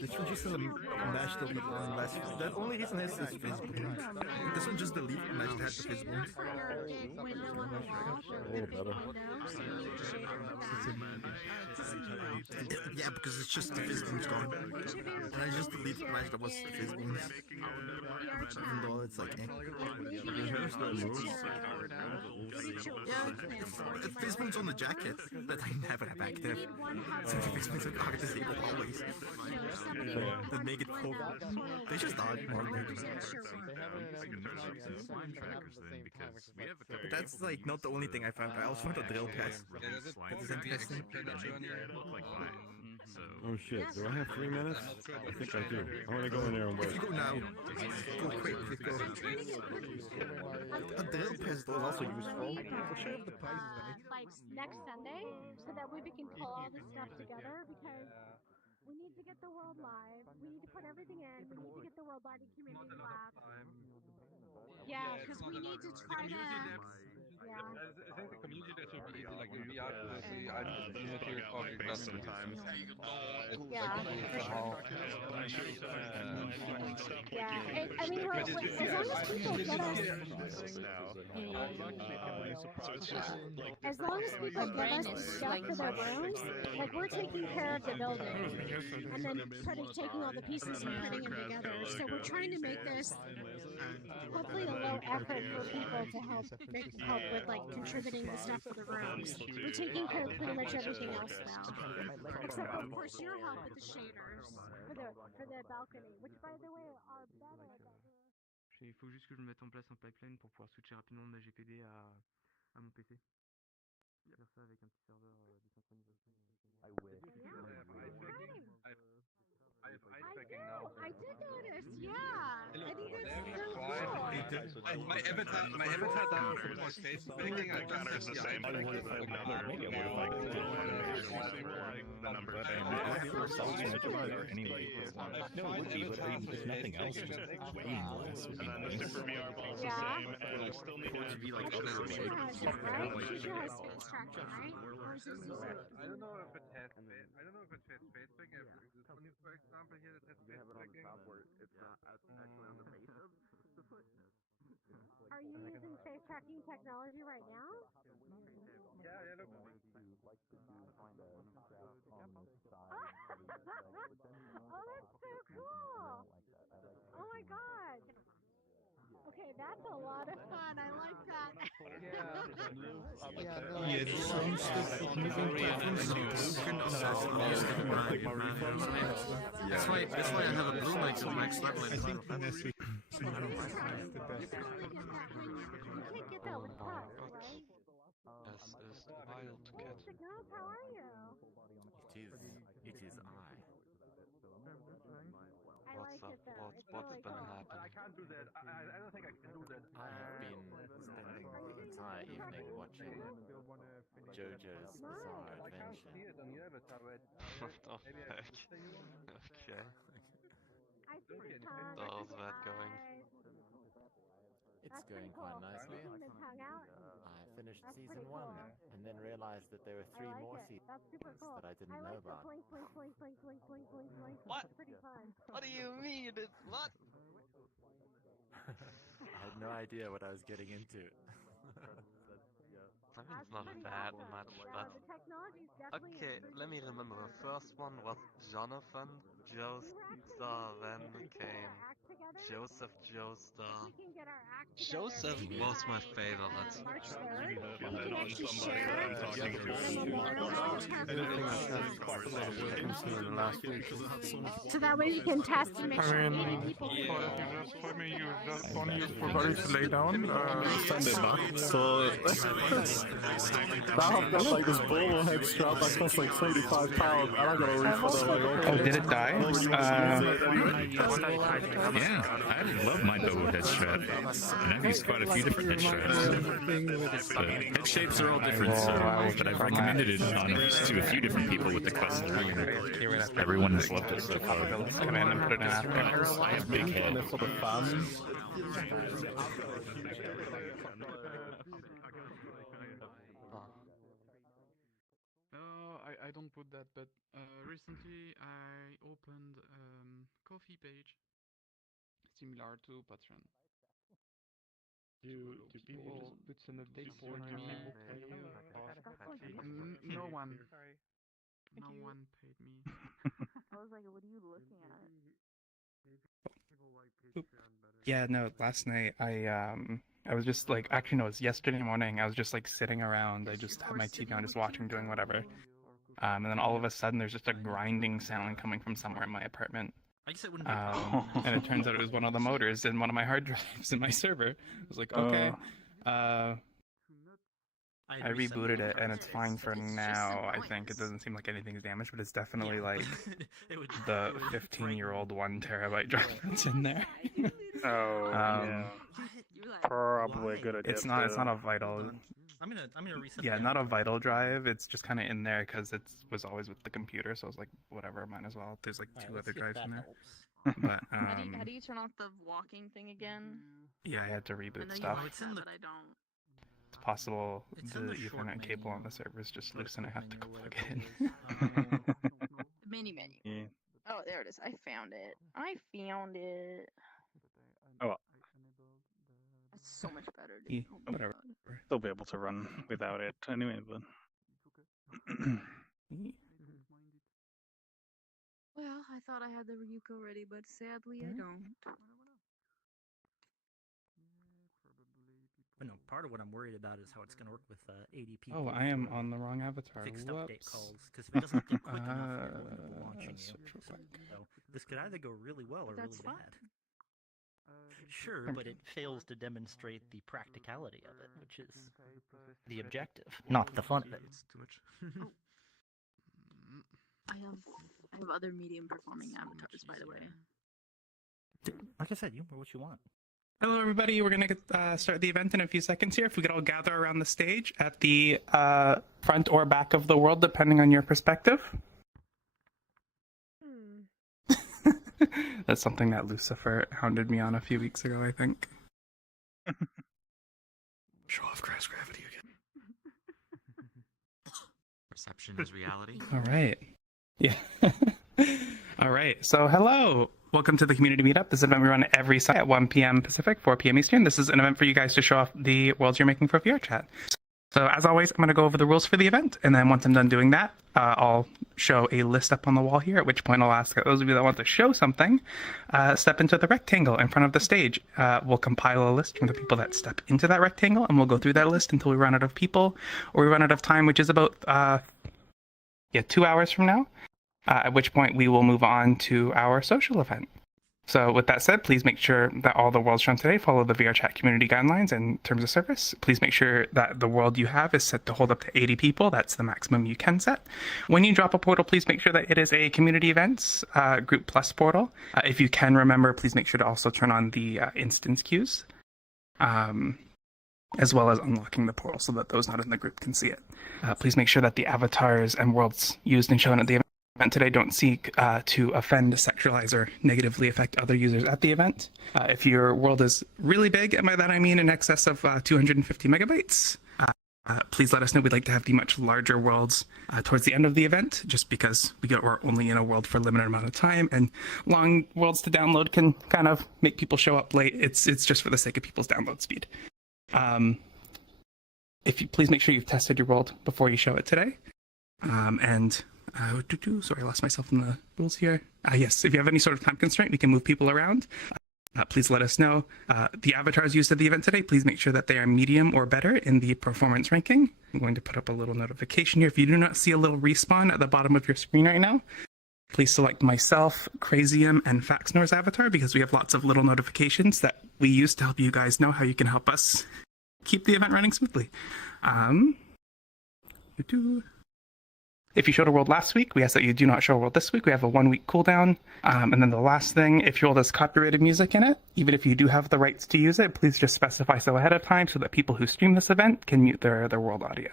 This one just has a mesh delete line less. The only reason this is Facebook. This one just delete the mesh that had the Facebook. Yeah, because it's just the Facebook gone. And I just delete the mesh that was the Facebook. Even though it's like, yeah, Facebook's on the jacket that I never have active. So the Facebook's are disabled always. That make it full. They just are. But that's like not the only thing I found. I also found a drill press. That is interesting. Oh shit, do I have 3 minutes? I think I do. I want to go in there and wait. If you go now, go quick, go. A drill press though is also useful. Like next Sunday, so that way we can pull all this stuff together, because we need to get the world live. We need to put everything in. We need to get the world live in Community Lab. Yeah, because we need to try to. Yeah. I think the community that will be easy, like the VR community, I'm community talking sometimes. Yeah, for sure. Yeah, I mean, as long as people get us. As long as people get us the stuff for their rooms, like we're taking care of the building, and then taking all the pieces and putting them together. So we're trying to make this hopefully a low effort for people to help with like contributing the stuff for the rooms. We're taking care of pretty much everything else now, except of course your help with the shaders for the balcony, which by the way are better. Il faut juste que je me mette en place un pipeline pour pouvoir switcher rapidement de ma GPD à mon PC. Faire ça avec un petit serveur de synchronisation. I did notice, yeah. I think that's so cool. My avatar down for space making the counter is the same, but with another new the number thing. No, it would be, but if nothing else, just way less would be nice. For VR balls the same, and I still need to be like other Future has space tracking, right? I don't know if it has space. I don't know if it has space tracking. This one, for example, here that has space tracking. It's not actually on the Meetup. Are you using space tracking technology right now? Yeah, look. Oh, that's so cool! Oh my god! Okay, that's a lot of fun. I like that. Yeah, it sounds that's why I have a blue light to max level in front of me. You can't get that with touch, right? Is wild to get. Girls, how are you? It is I. I like it though. What's been happening? I can't do that. I don't think I can do that. I have been spending the entire evening watching JoJo's Bizarre Adventure. What the heck? Okay. I see the tongue. How's that going? It's going quite nicely. I finished season 1 and then realized that there were 3 more seasons that I didn't know about. What? Pretty fun. What do you mean? What? I had no idea what I was getting into. I mean, it's not that much, but... Okay, let me remember. The first one was Jonathan Joestar, then came Joseph Joestar. Joseph was my favorite. So that way you can test and make sure 80 people For me, you just want you forgot to lay down. So now I've got like this bolo head strap that costs like 35 pounds, and I gotta reach for them. Oh, did it die? Yeah, I love my bolo head strap. And I've used quite a few different head straps. The head shapes are all different, so, but I've recommended it to a few different people with the custom. Everyone has loved it so far. I have big head. I don't put that, but recently I opened coffee page similar to Patreon. Do people put some updates board on game my people pay you? No one. Sorry. No one paid me. I was like, what are you looking at? Yeah, no, last night I was just like, actually no, it was yesterday morning. I was just like sitting around. I just had my TV on, just watching, doing whatever. And then all of a sudden there's just a grinding sound coming from somewhere in my apartment. I guess it wouldn't be a problem. And it turns out it was one of the motors in one of my hard drives in my server. I was like, okay. I rebooted it and it's fine for now. I think it doesn't seem like anything's damaged, but it's definitely like the 15-year-old 1 terabyte drive that's in there. Yeah. Probably a good idea. It's not a vital. I'm gonna reset. Yeah, not a vital drive. It's just kind of in there because it was always with the computer. So I was like, whatever, might as well. There's like 2 other drives in there. But How do you turn off the walking thing again? yeah, I had to I reboot know stuff. you have that, but I don't. It's possible It's the in the short Ethernet cable menu. on the server is just Go to loose and I have to menu go or plug it whatever in. Mini menu. Yeah. Oh, there it is. I found it. Oh well. It's so much better, Yeah, dude. Oh my whatever. God. Still be able to run without it anyway, but Well, I thought I had the Ryuko ready, but sadly I don't. But no, part of what I'm worried about is how it's gonna work with 80 people. Oh, I am for on the wrong avatar. fixed update Whoops. calls, because if it doesn't update quick enough, there will be people launching you. Switch real quick. So this could either go really well or really That's fine. bad. Sure, But it fails to demonstrate the practicality of it, which is the objective, not the fun of it. It's too much. I have other medium performing avatars, by the way. Like I said, you know what you want. Hello, everybody. We're going to start the event in a few seconds here. If we could all gather around the stage at the front or back of the world, depending on your perspective. That's something that Lucifer hounded me on a few weeks ago, I think. Show off crash gravity again. Perception is reality. All right. Yeah. All right. So, hello. Welcome to the community meetup. This is an event we run every Sunday at 1 p.m. Pacific, 4 p.m. Eastern. This is an event for you guys to show off the worlds you're making for VRChat. So, as always, I'm going to go over the rules for the event, and then once I'm done doing that, I'll show a list up on the wall here, at which point I'll ask those of you that want to show something, step into the rectangle in front of the stage. We'll compile a list from the people that step into that rectangle, and we'll go through that list until we run out of people, or we run out of time, which is about 2 hours from now, at which point we will move on to our social event. So with that said, please make sure that all the worlds shown today follow the VRChat community guidelines and terms of service. Please make sure that the world you have is set to hold up to 80 people. That's the maximum you can set. When you drop a portal, please make sure that it is a community events group plus portal. If you can remember, please make sure to also turn on the instance queues, as well as unlocking the portal so that those not in the group can see it. Please make sure that the avatars and worlds used and shown at the event today don't seek to offend, sexualize, or negatively affect other users at the event. If your world is really big, and by that I mean in excess of 250 megabytes, please let us know. We'd like to have the much larger worlds towards the end of the event, just because we're only in a world for a limited amount of time, and long worlds to download can kind of make people show up late. It's just for the sake of people's download speed. If you please make sure you've tested your world before you show it today. Sorry, I lost myself in the rules here. Yes, if you have any sort of time constraint, we can move people around. Please let us know. The avatars used at the event today, please make sure that they are medium or better in the performance ranking. I'm going to put up a little notification here. If you do not see a little respawn at the bottom of your screen right now, please select myself, Crazium, and PhaxeNor's avatar, because we have lots of little notifications that we use to help you guys know how you can help us keep the event running smoothly. If you showed a world last week, we ask that you do not show a world this week. We have a 1-week cooldown. And then the last thing, if your world has copyrighted music in it, even if you do have the rights to use it, please just specify so ahead of time so that people who stream this event can mute their world audio.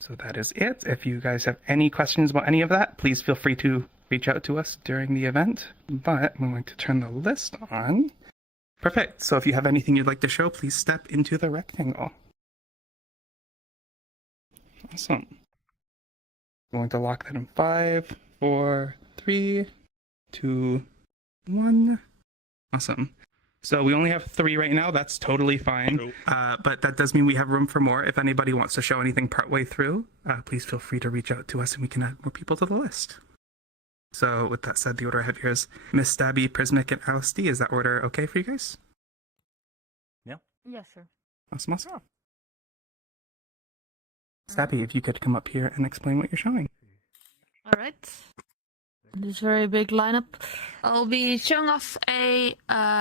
So that is it. If you guys have any questions about any of that, please feel free to reach out to us during the event. But I'm going to turn the list on. Perfect. So if you have anything you'd like to show, please step into the rectangle. Awesome. Going to lock that in 5, 4, 3, 2, 1. Awesome. So we only have 3 right now. That's totally fine. But that does mean we have room for more. If anybody wants to show anything partway through, please feel free to reach out to us and we can add more people to the list. So with that said, the order I have here is Miss Stabby, Prismic, and LSD. Is that order okay for you guys? Yeah. Yes, sir. Awesome, awesome. Stabby, if you could come up here and explain what you're showing. All right. This very big lineup. I'll be showing off a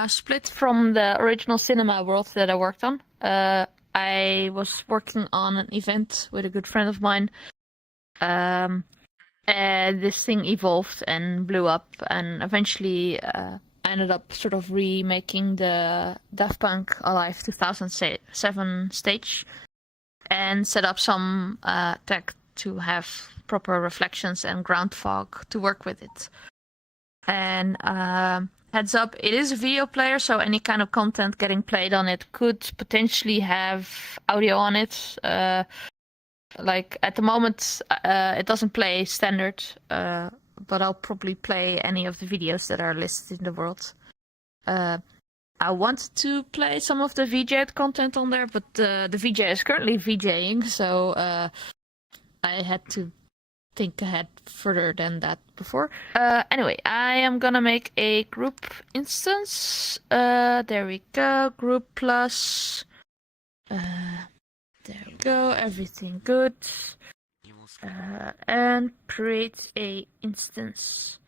split from the original cinema world that I worked on. I was working on an event with a good friend of mine. This thing evolved and blew up, and eventually ended up sort of remaking the Daft Punk Alive 2007 stage, and set up some tech to have proper reflections and ground fog to work with it. And heads up, it is a video player, so any kind of content getting played on it could potentially have audio on it. Like at the moment, it doesn't play standard, but I'll probably play any of the videos that are listed in the world. I wanted to play some of the VJ content on there, but the VJ is currently VJing, so I had to think ahead further than that before. Anyway, I am gonna make a group instance. There we go, group plus. There we go, everything good. And create a instance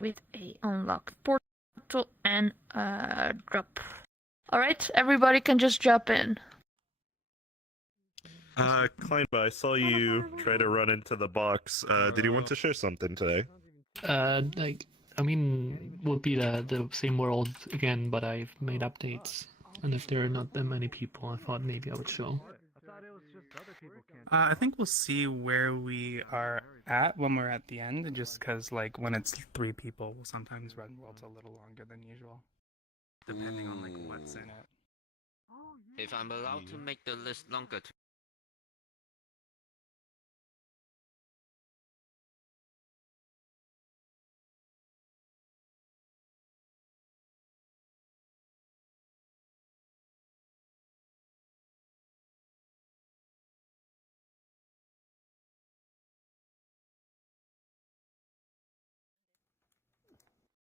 with a unlocked portal and drop. Alright, everybody can just jump in. Kleinba, I saw you try to run into the box. Did you want to share something today? Would be the same world again, but I've made updates. And if there are not that many people, I thought maybe I would show. I think we'll see where we are at when we're at the end, just because, like, when it's 3 people, we'll sometimes run worlds a little longer than usual, depending on, like, what's in it. If I'm allowed to make the list longer too.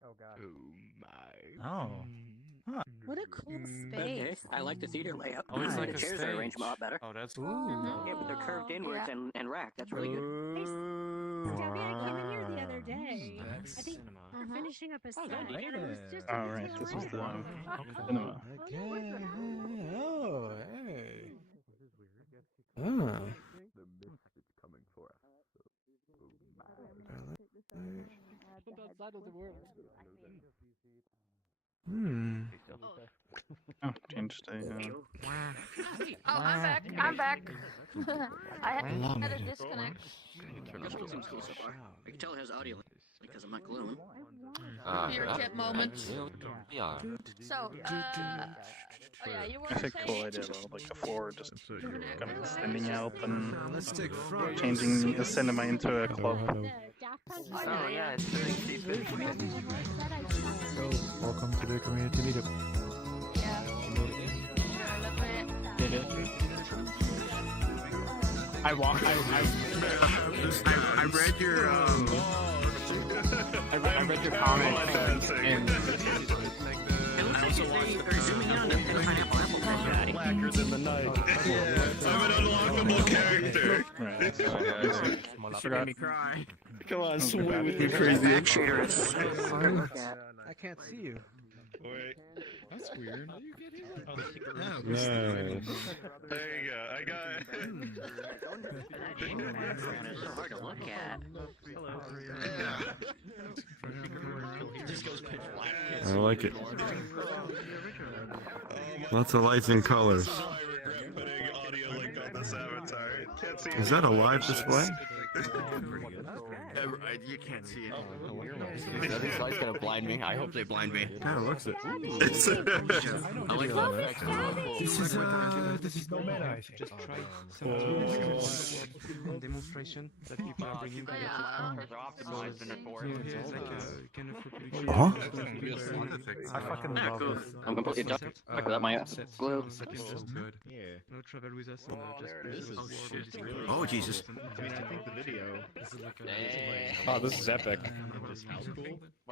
Oh god. Oh my. Oh. Huh. What a cool space. I like the theater layout. Oh, it's like the a chairs stage. are arranged a lot better. Oh, that's Yeah, but they're curved inwards and racked. That's really good. Hey, Stabby, I came in here the other day. I think we're finishing up a set, and I was just Oh, at the right, tail this is end. the cinema. Okay. Oh, hey. Oh. Coming for us. Outside of the world. Oh, changed the. Oh, I'm back. I had a disconnect. Seems cool so far. I can tell it has audio because of my clone. VRChat moment. Yeah. So, oh yeah, you were That's a cool idea though, like the floor just kind of extending out and changing the cinema into a club. Oh yeah, it's doing seafood. So, welcome to the community meetup. Did it? I read your I read your comments and I also watched the zooming in on the pineapple apple thing. Blacker than the night. I'm an unlockable character. Right. Forgot me cry. Come on, swim with you crazy. I can't see you. Wait. That's weird. Nice. There you go. I got it. It's so hard to look at. I like it. Lots of lights and colors. Is that a live display? You can't see These lights gonna blind me. I hope they blind me. Kind of looks it. I like the effects. This is no meta. Just try some demonstration that people are bringing to the I fucking Yeah, love cool. this. I'm completely done. Back without my glue. No travel with us. Oh, Jesus. Oh, this is epic.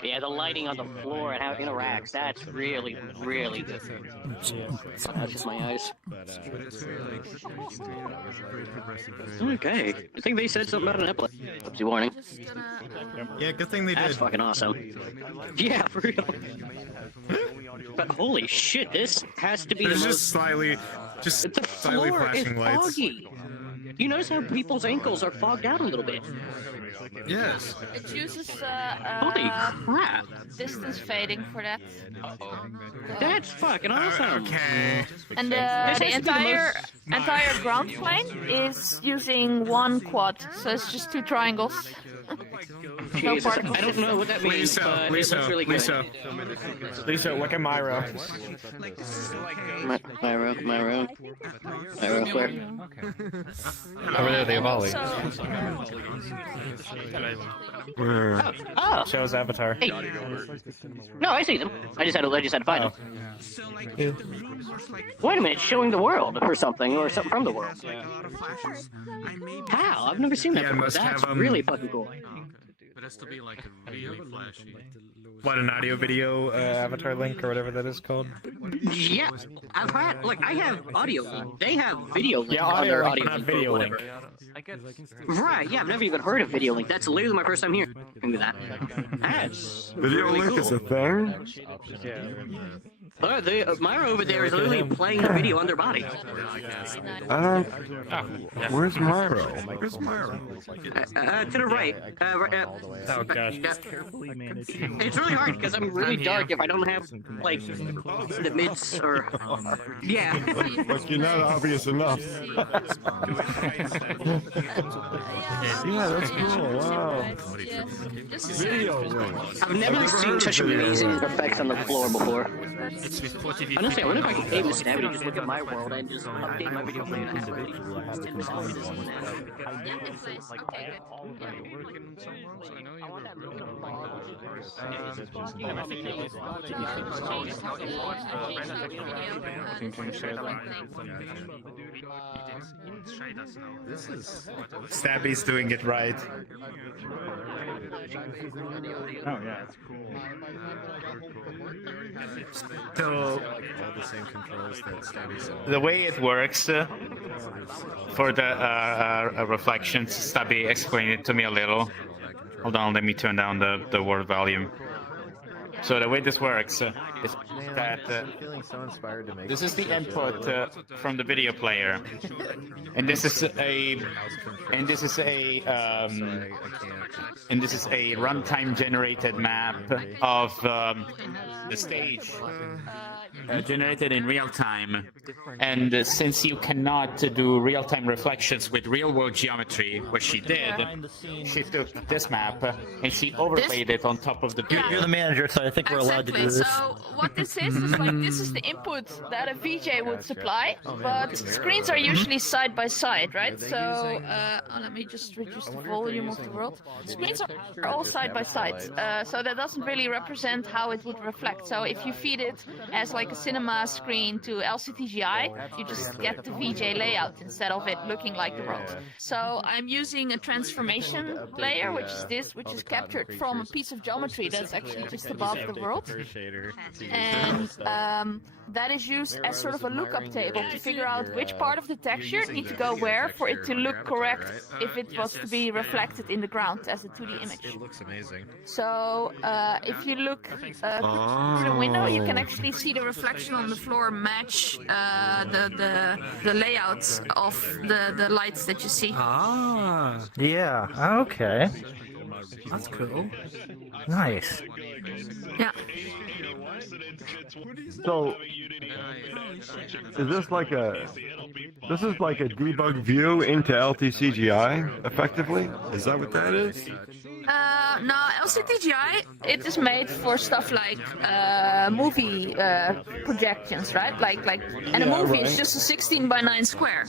Yeah, the lighting on the floor and how it interacts, that's really, really good. That's just my eyes. Okay, I think they said something about an epilepsy warning. Yeah, good thing they did. That's fucking awesome. Yeah, for real. But holy shit, this has to be There's the just most... slightly flashing lights. Foggy. You notice how people's ankles are fogged out a little bit? Yes. It uses Holy crap! distance fading for that. That's fucking awesome. Okay. And This the has to be the entire ground plane is using one quad, so it's just two triangles. No Jesus, particles. I don't know what that means, but it looks really good. Lisa, look at Myro. Myro, where? Over there, the volley. Oh! Shows Avatar. Hey. No, I see them. I just had to find them. Wait a minute, showing the world or something from the world. How? I've never seen that Yeah, it before. must That's have, really fucking cool. But it has to be like really flashy. What, an audio video Avatar link or whatever that is called? Yeah, I've had, like, I have audio link. They have video link Yeah, on their audio link, audio not link. video link. Right, yeah, I've never even heard of video link. That's literally my first time hearing that. That's Video really link cool. is a thing? Myra over there is literally playing the video on their body. I don't... Where's Myro? Where's Myro? To the right. Oh gosh. It's really hard because I'm really dark if I don't have, like, the mids or... Yeah. But you're not obvious enough. Yeah, that's cool. Wow. Video link. I've never seen such amazing effects on the floor before. Honestly, I wonder if I could aim a stab and just look at my world and just update my video player. Stabby's doing it right. Oh yeah, it's cool. So All the same controls that Stabby saw. the way it works for the reflections, Stabby explained it to me a little. Hold on, let me turn down the word volume. So the way this works is that this is the input from the video player, and this is a runtime generated map of the stage. Generated in real time, and since you cannot do real-time reflections with real-world geometry, which she did, she took this map and she overlaid it on top of the video. You're the manager, so I think we're allowed to do this. So what this is like this is the input that a VJ would supply, but screens are usually side by side, right? So let me just reduce the volume of the world. Screens are all side by side, so that doesn't really represent how it would reflect. So if you feed it as like a cinema screen to LCTGI, you just get the VJ layout instead of it looking like the world. So I'm using a transformation layer, which is this, which is captured from a piece of geometry that's actually just above the world. And that is used as sort of a lookup table to figure out which part of the texture needs to go where for it to look correct if it was to be reflected in the ground as a 2D image. It looks amazing. So if you look through the window, you can actually see the reflection on the floor match the layouts of the lights that you see. Ah. Yeah. Okay. That's cool. Nice. Yeah. So, is this like a debug view into LTCGI, effectively? Is that what that is? No, LCTGI, it is made for stuff like movie projections, right? And a movie is just a 16:9 square.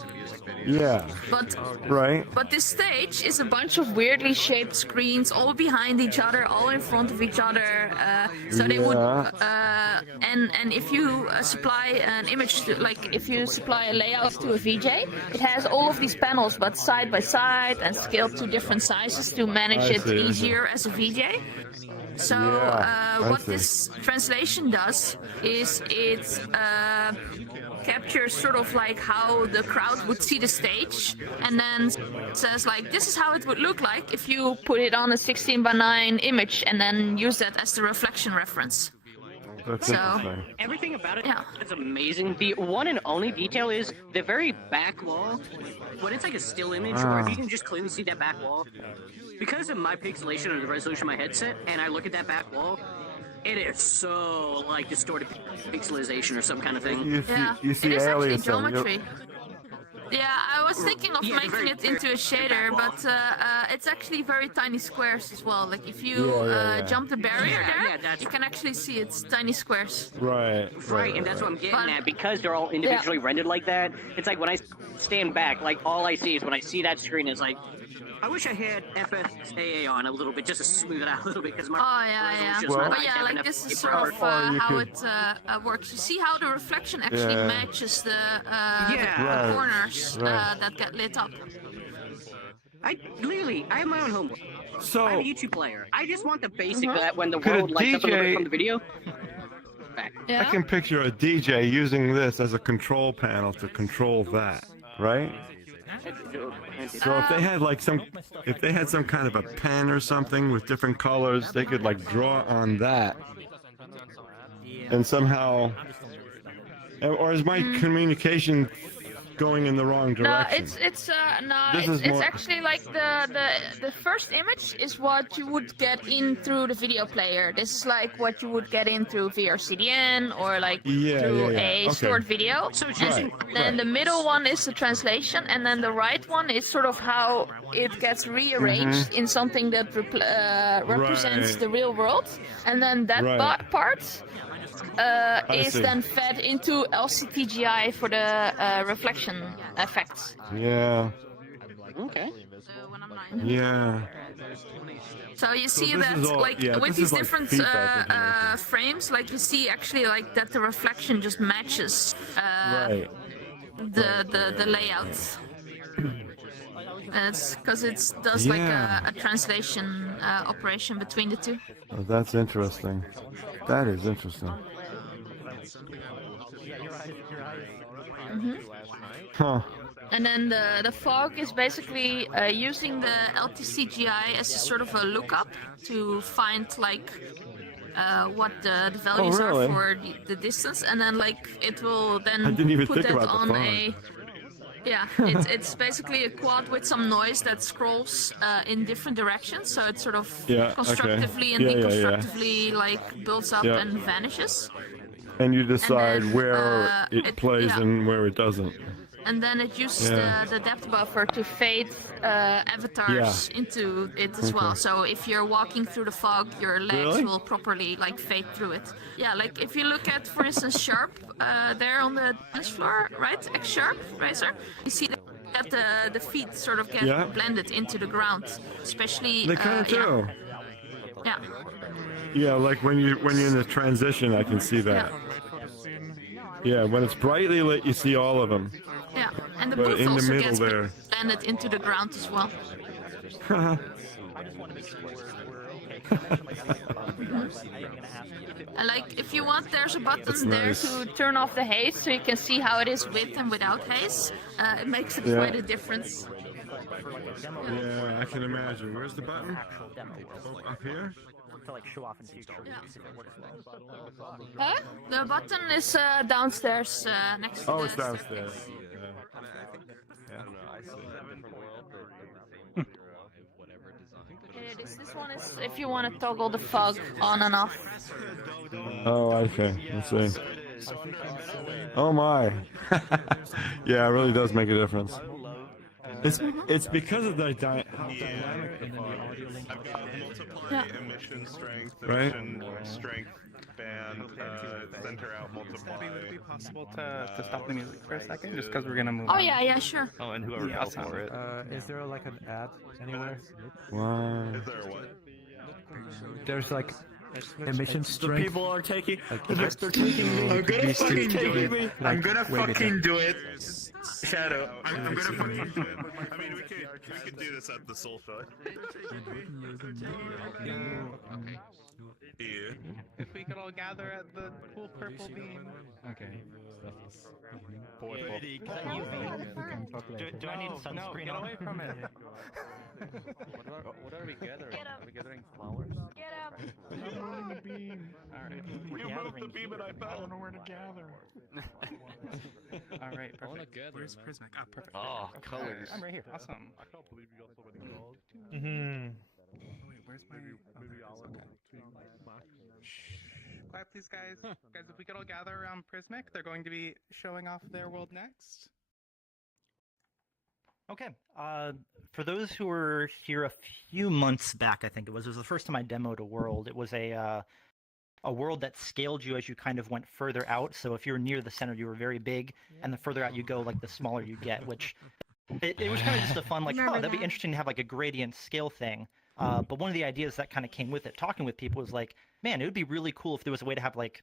Yeah. But right. But this stage is a bunch of weirdly shaped screens, all behind each other, all in front of each other. So they would, and if you supply an image, if you supply a layout to a VJ, it has all of these panels, but side by side and scaled to different sizes to manage it easier as a VJ. So what this translation does is it captures sort of like how the crowd would see the stage, and then says like, this is how it would look like if you put it on a 16:9 image and then use that as the reflection reference. That's So- interesting. Everything about it is amazing. The one and only detail is the very back wall. When it's like a still image, or if you can just clearly see that back wall, because of my pixelation and the resolution of my headset, and I look at that back wall, it is so like distorted pixelization or some kind of thing. You see it is actually aliens. geometry. Yeah, I was thinking of making it into a shader, but it's actually very tiny squares as well. Like if you jump the barrier there, you can actually see it's tiny squares. Right, and that's what I'm getting at. Because they're all individually rendered like that, it's like when I stand back, like all I see is when I see that screen is like, I wish I had FSAA on a little bit just to smooth it out a little bit because my resolution is But yeah, like this is sort of how it works. You see how the reflection actually matches the corners that get lit up. I have my own home. So I'm a YouTube player. I just want the basic that when the world lights up a little bit from the video. I can picture a DJ using this as a control panel to control that, right? So if they had like some kind of a pen or something with different colors, they could like draw on that, and somehow, or is my communication going in the wrong direction? It's actually like the first image is what you would get in through the video player. This is like what you would get in through VRCDN or like through a stored video. And then the middle one is the translation, and then the right one is sort of how it gets rearranged in something that represents the real world, and then that part is then fed into LCTGI for the reflection effects. Yeah. Okay. Yeah. So you see that, with these different frames, like you see actually like that the reflection just matches the layout. It's because it does like a translation operation between the two. Oh, that's interesting. That is interesting. Huh. And then the fog is basically using the LTCGI as a sort of a lookup to find like what the values are for the distance, and then like it will then put it on a it's basically a quad with some noise that scrolls in different directions, so it sort of constructively and deconstructively like builds up and vanishes. And you decide where it plays and where it doesn't. And then it uses the depth buffer to fade avatars into it as well. So if you're walking through the fog, your legs will properly like fade through it. Yeah, like if you look at, for instance, Sharp there on the dance floor, right? X Sharp Racer, you see that the feet sort of get blended into the ground, especially. They kind of do. Yeah. Yeah, like when you're in the transition, I can see that. Yeah, when it's brightly lit, you see all of them. Yeah, and the But booth in the also middle gets there. blended into the ground as well. And like, if you want, there's a button there to turn off the haze, so you can see how it is with and without haze. It makes quite a difference. Yeah, I can imagine. Where's the button? Oh, up here? To like show off in future. Huh? The button is downstairs next to Oh, the it's downstairs. This one is if you want to toggle the fog on and off. Oh, okay. Let's see. Oh my. Yeah, it really does make a difference. It's because of the how dynamic the I've got multiply Yeah. emission strength, Right. emission strength band, center out multiply. Would it be possible to stop the music for a second, just because we're gonna move Oh on? yeah, sure. Oh, and whoever Yeah, fell for it. Is there like an ad anywhere? Wow. Is there what? There's like emission The strength. people are taking. Like, They're taking me. I'm gonna fucking do it. me. I'm gonna fucking do it. Shadow. I'm gonna fucking do it. I mean, we could do this at the Soul Show. Yeah. If we could all gather at the cool purple beam. Okay. Do I need sunscreen get on? away from it. What are we gathering? Are we gathering flowers? Get up. I'm rolling the beam. Alright. You moved the beam and I fell. I don't know where to gather. Alright, perfect. Where's Prismic? Ah, perfect. Oh, colors. I'm right here. Awesome. I can't believe you got so many calls. Wait, where's my... Quiet please, guys. Guys, if we could all gather around Prismic, they're going to be showing off their world next. Okay. For those who were here a few months back, I think it was the first time I demoed a world. It was a world that scaled you as you kind of went further out. So if you were near the center, you were very big, and the further out you go, like the smaller you get. Which it was kind of just a fun, like, oh, that'd be interesting to have like a gradient scale thing. But one of the ideas that kind of came with it, talking with people, was like, man, it would be really cool if there was a way to have like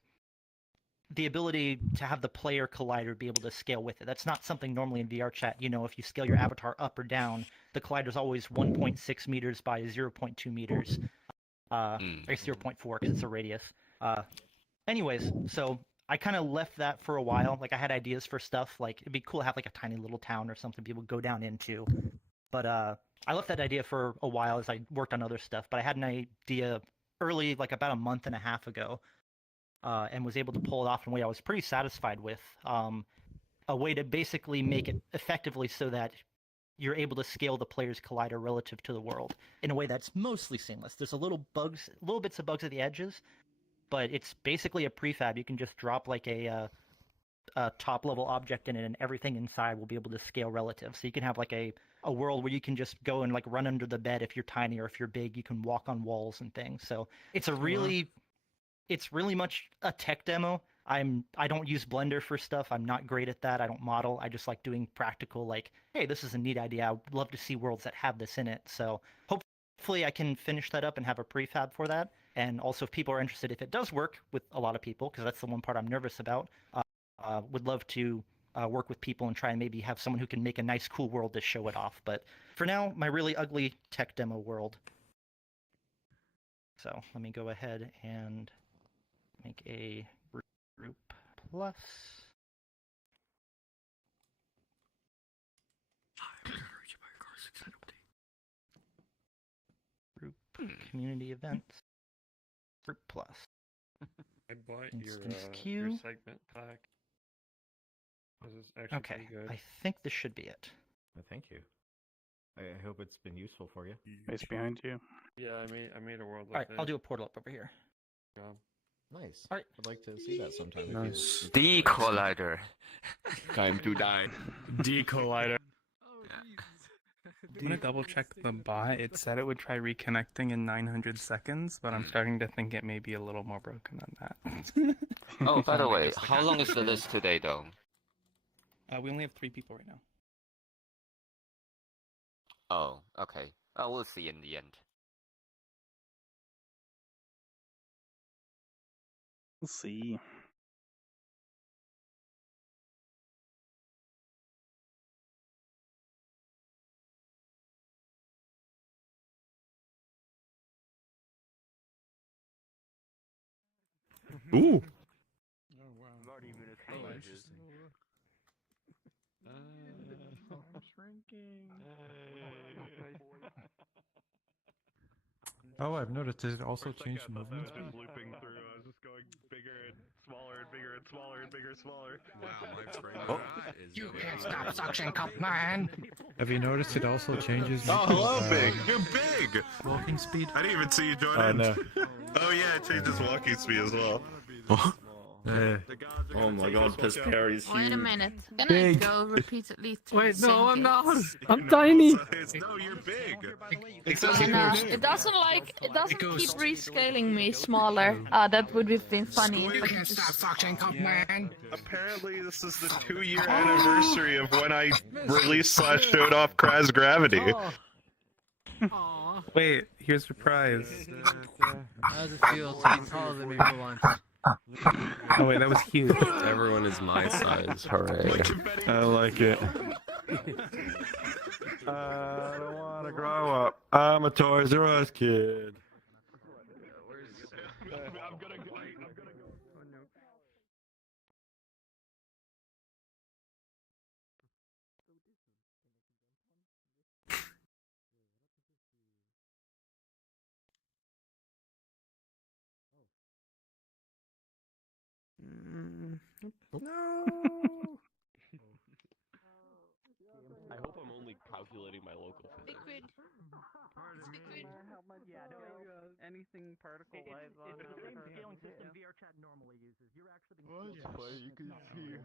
the ability to have the player collider be able to scale with it. That's not something normally in VRChat. You know, if you scale your avatar up or down, the collider is always 1.6 meters by 0.2 meters. Or 0.4 because it's a radius. Anyways, so I kind of left that for a while. Like, I had ideas for stuff. Like, it'd be cool to have like a tiny little town or something people go down into. But I left that idea for a while as I worked on other stuff. But I had an idea early, like about a month and a half ago, and was able to pull it off in a way I was pretty satisfied with. A way to basically make it effectively so that you're able to scale the player's collider relative to the world in a way that's mostly seamless. There's little bits of bugs at the edges, but it's basically a prefab. You can just drop like a top level object in it, and everything inside will be able to scale relative. So you can have like a world where you can just go and like run under the bed if you're tiny, or if you're big, you can walk on walls and things. So it's it's really much a tech demo. I don't use Blender for stuff. I'm not great at that. I don't model. I just like doing practical, like, hey, this is a neat idea. I'd love to see worlds that have this in it. So hopefully I can finish that up and have a prefab for that. And also, if people are interested, if it does work with a lot of people, because that's the one part I'm nervous about, would love to work with people and try and maybe have someone who can make a nice, cool world to show it off. But for now, my really ugly tech demo world. So let me go ahead and make a group plus. Group community events. Group plus. I bought Instance your queue. segment pack. This is actually Okay, pretty good. I think this should be it. Thank you. I hope it's been useful for you. Base behind you. Yeah, I made a world. All right, I'll do a portal up over here. Nice. All right. I'd like to see that sometime. Nice. The collider. Time to die. Decollider. I'm gonna double check the bot. It said it would try reconnecting in 900 seconds, but I'm starting to think it may be a little more broken than that. Oh, by the way, how long is the list today, though? We only have 3 people right now. Oh, okay. We'll see in the end. We'll see. Ooh. I'm shrinking. Oh, I've noticed it also changed movement I was just looping through. I was just going bigger and smaller and bigger and smaller and bigger and smaller. Wow, my frame Oh. is You very can't low. stop suction cup, man. Have you noticed it also changes? Oh, hello, Big. You're big. Walking speed. I didn't even see you join in. no. Oh yeah, it changes walking speed as well. Oh my god, Pesperry's huge. Wait a minute. Can Big. I go repeatedly through Wait, the no, same I'm not. gates? I'm tiny. No, you're big. I know. It doesn't keep rescaling me smaller. That would have been funny. If I could just... man. Apparently, this is the 2-year anniversary of when I released / showed off Kraz Gravity. Wait, here's your prize. How does it feel to be taller than me for once? Oh wait, that was huge. Everyone is my size. Hooray. I like it. I don't want to grow up. I'm a Toys R Us kid. No. I hope I'm only calculating my local physics. Anything particle live on It's the same scaling system VRChat normally uses. You're actually being It's funny, you can see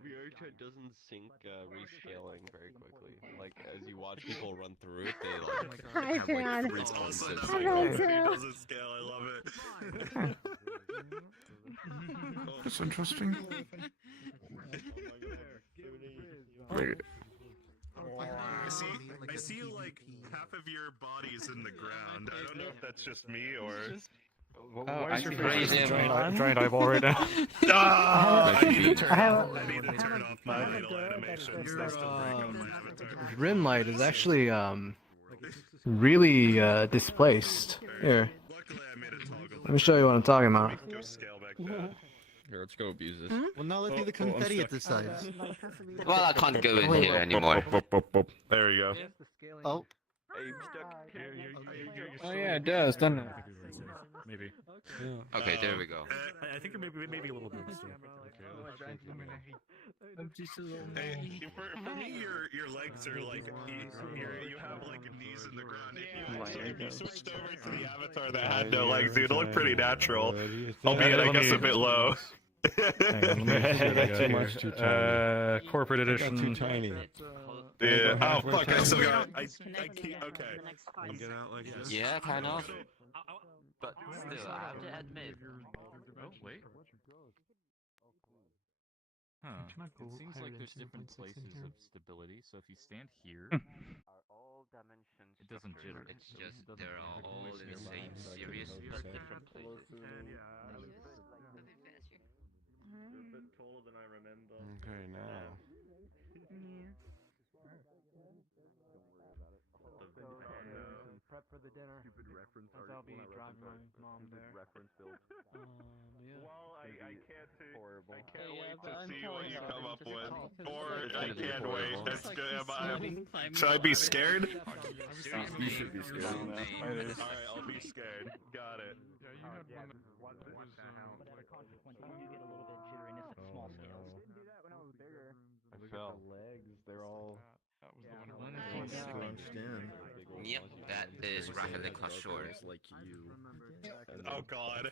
VRChat doesn't sync rescaling very quickly. Like, as you watch people run through it, they like I have can. like 3 seconds. I will too. It doesn't scale, I love it. That's interesting. I see like half of your body's in the ground. I don't know if that's just me or... Why is your face giant eyeball right now? I need to turn off my idle animations. They're still very good on my avatar. Rim light is actually really displaced. Here, let me show you what I'm talking about. Here, let's go abuse this. Well, now let's do the confetti at this size. Well, I can't go in here anymore. There we go. Oh. Oh yeah, it does, doesn't it? Maybe. Okay, there we go. I think maybe a little bit. Hey, for me, your legs are like you have like knees in the ground. If you switched over to the avatar that had no legs, it'd look pretty natural. Albeit, I guess a bit low. Too much, too tiny. Corporate edition. Too tiny. Yeah. Oh fuck! I still got. I can't. Okay. I'm getting out like this. Yeah, kind of. But still, I have to admit. Oh, wait. Huh. It seems like there's different places of stability, so if you stand here, it doesn't jitter. It's just they're all in the same series, but different places. Okay, now. Prep for the dinner. Stupid reference As I'll be driving my mom there. Reference build. Yeah. Well, I can't see. Horrible. I can't Yeah, wait but to I'm see totally what you sorry. come up with. Or I can't wait. That's Like good. he's Should I be scared? You should be scared. Alright, I'll be scared. Got it. I fell. Legs, they're all scrunched in. Yep, that is rapidly short. Like you. Oh god.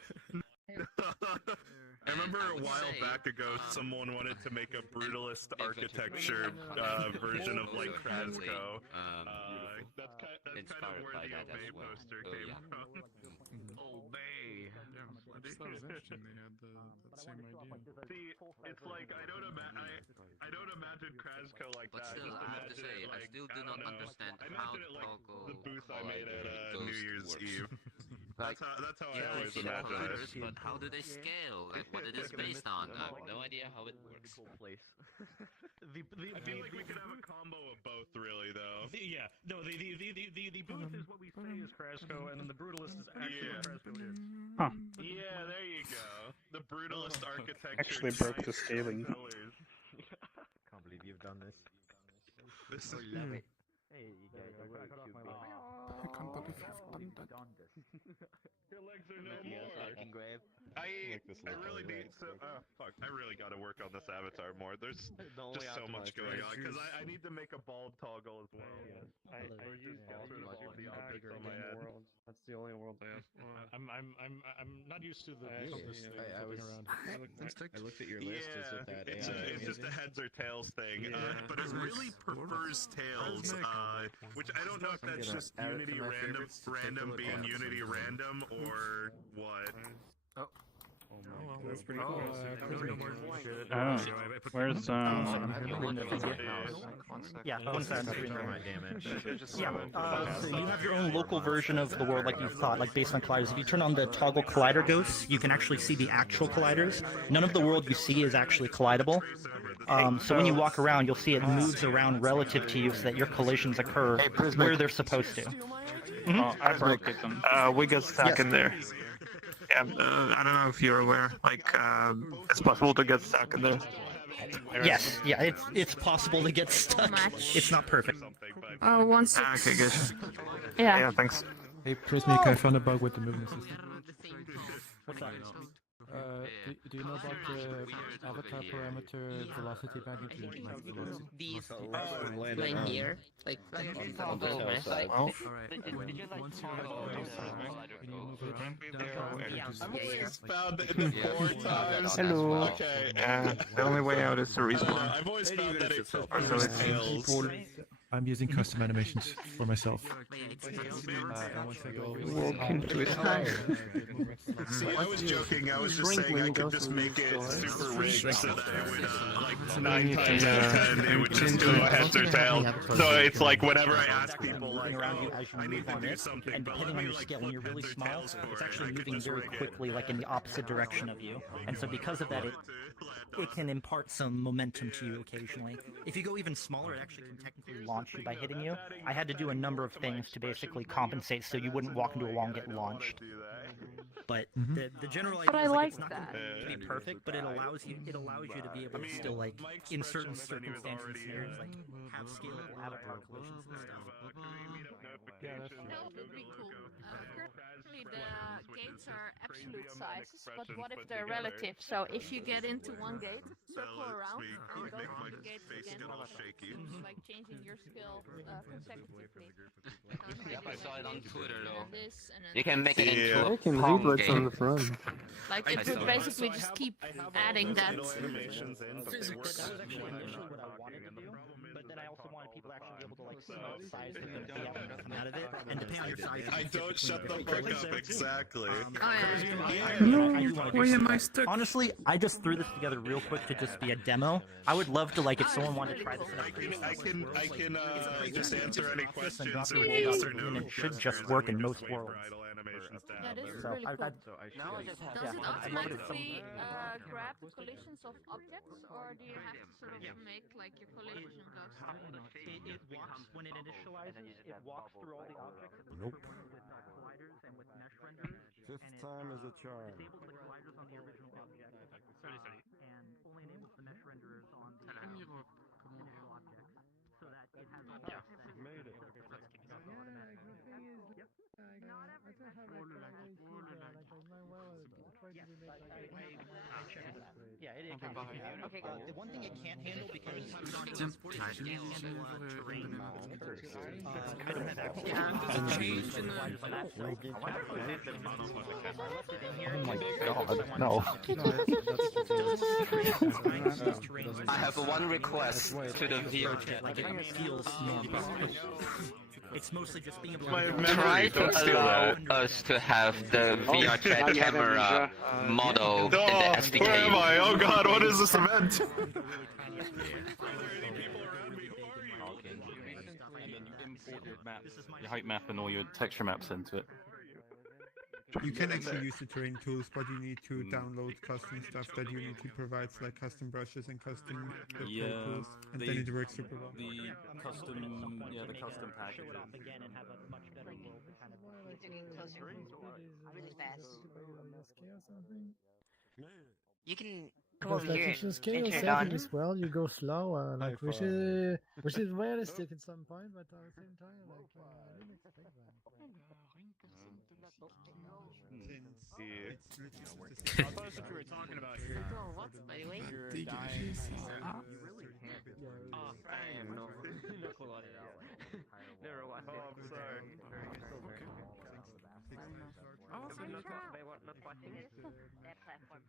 I remember a while back ago someone wanted to make a brutalist architecture version of like Krasco. That's kind of where the Obey poster came from. Obey. That was interesting. They had that same idea. See, it's like I don't imagine Krasco like But that. still, Just I have to imagine say, it I like, still do I not don't know. understand I how imagine it like Toggle the booth I made at Ghost New Year's works. Eve. Like, That's how I yeah, always I see the imagine colors, it. but how do they scale? Like, what it is based on? I have no idea how it works. I feel like we could have a combo of both, really, though. The booth is what we say is Krasco, and then the brutalist is actually what Krasco is. Huh. Yeah, there you go. The brutalist architecture. Actually broke the scaling. Can't believe you've done this. This is... Hey, you guys, I can't believe I can't believe you've done that. Your legs are no more. grab. I really need to. Fuck! I really got to work on this avatar more. There's just so much going on because I need to make a bald toggle as well. I use bald to all the objects on my world. That's the only world I have. I'm not used to the compass thing I flipping was- around. I looked at your list. Is it that It's just a heads or tails thing, but it really prefers tails, which I don't know if that's just Unity random being Unity random or what. That's pretty cool. Oh, Where's Yeah, one second. my damage. Yeah, so you have your own local version of the world like you thought, like based on colliders. If you turn on the toggle collider ghosts, you can actually see the actual colliders. None of the world you see is actually collidable. So when you walk around, you'll see it moves around relative to you so that your collisions occur where they're supposed to. Oh, I broke it. We got stuck in there. Yeah, I don't know if you're aware. Like, it's possible to get stuck in there. Yes, yeah, it's possible to get stuck. It's not perfect. Oh, once Okay, good. Yeah. Yeah, thanks. Hey, Prismic, I found a bug with the movement system. What's that? Do you know about the avatar parameter velocity magnitude? These landing laying on- here, like on the tail side. Oh. Once you're at can you move it down? Found it 4 times. Hello. Okay. The only way out is to respawn. I've always found that it So prefers it's tails. I'm using custom animations for myself. And once I go Welcome to his See, I was joking. I was just saying I could just make it super rigged so that it would, like, 9 times out of 10, it would just go heads or tails. So it's like whenever I ask people, like, Around you as you I need move to on do it, something, and but depending let on me, your like, scale, when you're flip really heads or small, tails for it's it. actually I could moving just very rig it. quickly, like in the opposite direction of you. And so because of that, it can impart some momentum to you occasionally. If you go even smaller, it actually can technically launch you by hitting you. I had to do a number of things to basically compensate so you wouldn't walk into a wall and get launched. But the general idea But I is like like it's not that. going to be perfect, but it allows you to be able to still like in certain circumstances and scenarios like have scalable avatar collisions and stuff. That would be cool. Currently the gates are absolute sizes, but what if they're relative? So if you get into one gate, circle around, and go through the gates again, it's like changing your skill consecutively. Yep, I saw it on Twitter though. This and then You can make it into I a can Pong read what's game. on the front. like it would basically just keep adding that. Animations in, but they work. That was actually initially what I wanted to do, but then I also wanted people to actually be able to like see what size they're going to be able to come out of it, and depending on your size. I don't shut the fuck up, exactly. Why am I stuck? Honestly, I just threw this together real quick to just be a demo. I would love to, like, if someone wanted to try this. I can just answer any questions and or yes or no. and it should just work in most worlds. That is So really cool. I'd Does it automatically grab the collisions of objects, or do you have to sort of make like your collision go stop? It walks when it initializes. It walks through all the objects. Nope. With colliders and with mesh renderers. Fifth time is a charm. Disables the colliders on the original object. And only enables the mesh renderers on the initial objects. So that it has Made it. Yeah, it can. Okay, the one thing it can't handle because it's not transported, it can't handle terrain. I don't have access Oh my god, no. I have one request to the VRChat. Like it feels normal. It's mostly just being able Try to to allow us to have the VRChat camera model in the SDK. Where am I? Oh god, what is this event? Your height map and all your texture maps into it. You can actually use the terrain tools, but you need to download custom stuff that Unity provides, like custom brushes and custom tools, and then it works super well. The custom packages. again and have a much better world to kind of getting closer really fast. You can come Because over like here if you scale and turn it yourself on. in this world, you go slower, like which is realistic at some point, but at the same time, like I didn't expect that. I thought that's what we were talking about here. What? By the way? You really can't. Oh, I am no. No clue. Never watched it. Oh, I'm sorry. Oh, so not watching it. That platform.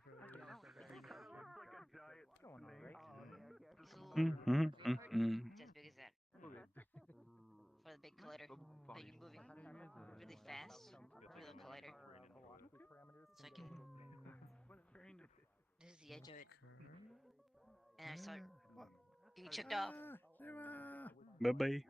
Going on, right? Just because that. For the big collider, that you're moving really fast through the collider. So I can. This is the edge of it. And I start getting checked off. Bye bye.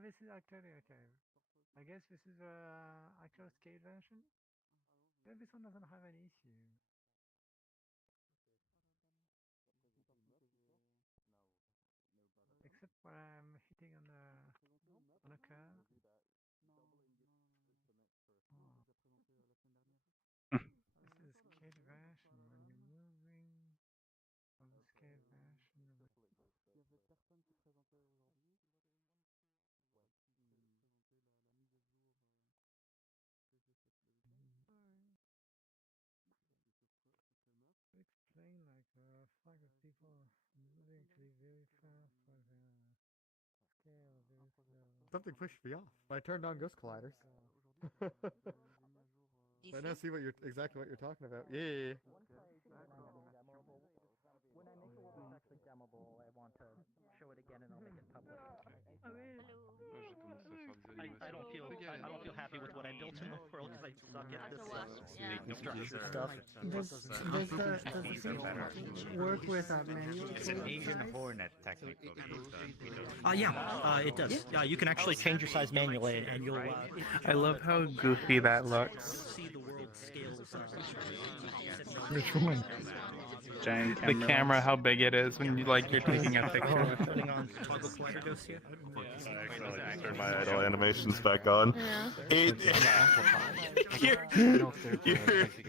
This is actually okay. I guess this is actual scale version. Yeah, this one doesn't have any issue. Except when I'm hitting on a curve. This is scale version when you're moving on the scale version. Explain like the fact that people moving actually very fast while they scale very slow. Something pushed me off. I turned on Ghost Colliders. I now see what you're exactly what you're talking about. Yeah. When I make a world that's actually demoable, I want to show it again and I'll make it public. I don't feel happy with what I built in the world because I suck at this structure stuff. Does the thing work with manual? It's an Asian hornet, technically. It does. You can actually change your size manually, and you'll. I love how goofy that looks. See the world scales. Which one? Giant camera. The camera, how big it is when you're taking a picture. Putting on toggle collider ghost here. Turn my idle animations back on.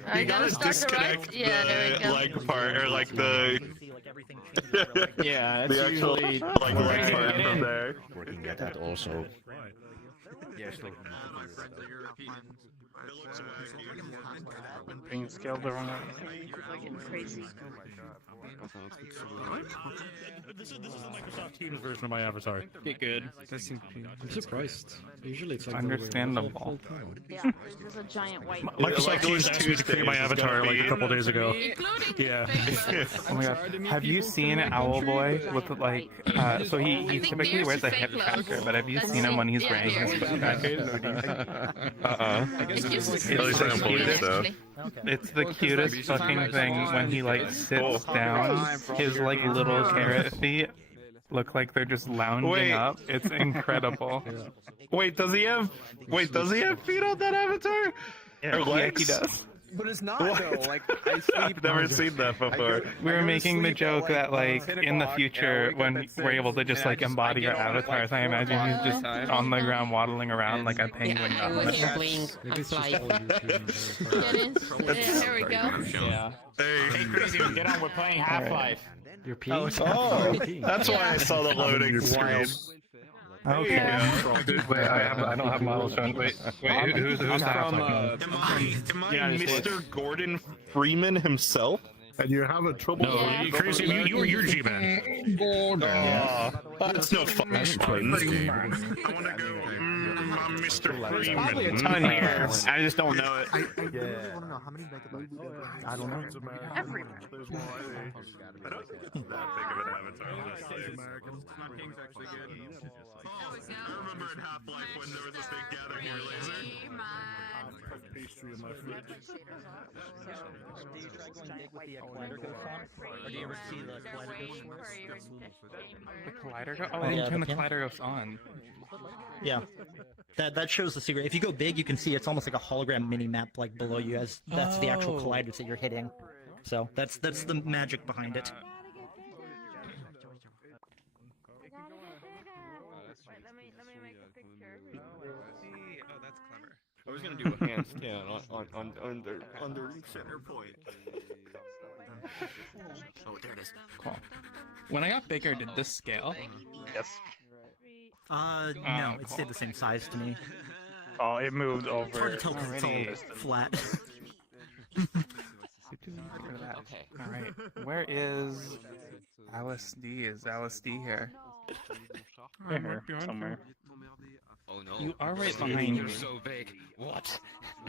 I gotta disconnect the leg part or like the yeah, the actual leg part from there. Working at that also. Yes. Being scaled the wrong way. Crazy. This is the Microsoft Teams version of my avatar. Okay, good. I'm surprised. Usually it's like understandable. Yeah, there's a giant white. Microsoft Teams asked me to create my avatar like a couple days ago. Yeah. Oh my god. Have you seen Owlboy with like so he typically wears a hip tracker, but have you seen him when he's wearing his foot trackers? It's the cutest fucking thing when he like sits down. His like little carrot feet look like they're just lounging up. It's incredible. Wait, does he have feet on that avatar? Yeah, or legs? Yeah, he does. But it's not though. Like I've never seen that before. We were making the joke that like in the future when we're able to just like embody our avatars, I imagine he's just on the ground waddling around like a penguin. Here we go. Yeah. Hey, Crazy, get on. We're playing Half-Life. Your P? Oh, that's why I saw the loading screen. Okay. Wait, I don't have model shown. Wait, who's that? Am I Mr. Gordon Freeman himself? And you're having trouble. No, Crazy, you're G-Man. That's no fucking fun. I want to go, I'm Mr. Freeman. Probably a ton here. I just don't know it. I really want to know how many megabytes. I don't know. Everything. I don't think it's that big of an avatar, honestly. My ping's actually good. I remember in Half-Life when there was a big gather here laser. Pastry in my fridge. Do you try going big with the collider ghost on? Or do you ever see the collider ghost? The collider ghost? Oh, I didn't turn the collider ghost on. Yeah. That shows the secret. If you go big, you can see it's almost like a hologram mini map like below you as that's the actual colliders that you're hitting. So that's the magic behind it. I was gonna do a handstand on under center point. Oh, there it is. Cool. When I got bigger, did this scale? Yes. No, it stayed the same size to me. Oh, it moved over. It's hard to tell because it's all flat. Okay. All right. Where is Alice D? Is Alice D here? Here, somewhere. Oh no. You are right behind You're me. so big. What?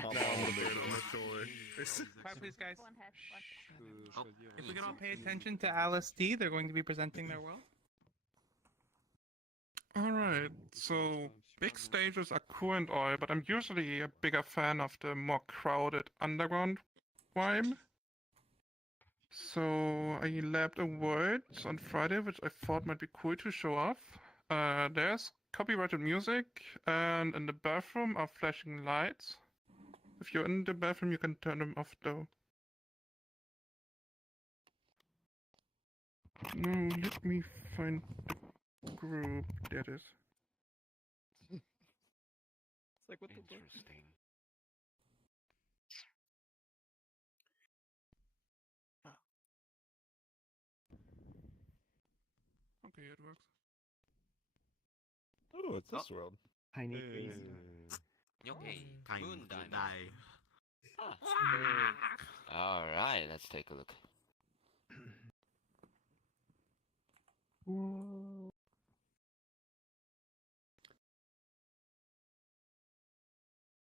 Quiet, please, guys. Oh, If we can all pay attention to Alice D, they're going to be presenting their world. Alright, so big stages are cool and all, but I'm usually a bigger fan of the more crowded underground vibe. So I labbed a world on Friday, which I thought might be cool to show off. There's copyrighted music, and in the bathroom are flashing lights. If you're in the bathroom, you can turn them off though. No, let me find the group. There it is. It's like, what the interesting. Okay, it works. Oh, it's this world. Tiny Hey. Okay, Tiny moon will diamond. die. Alright, let's take a look.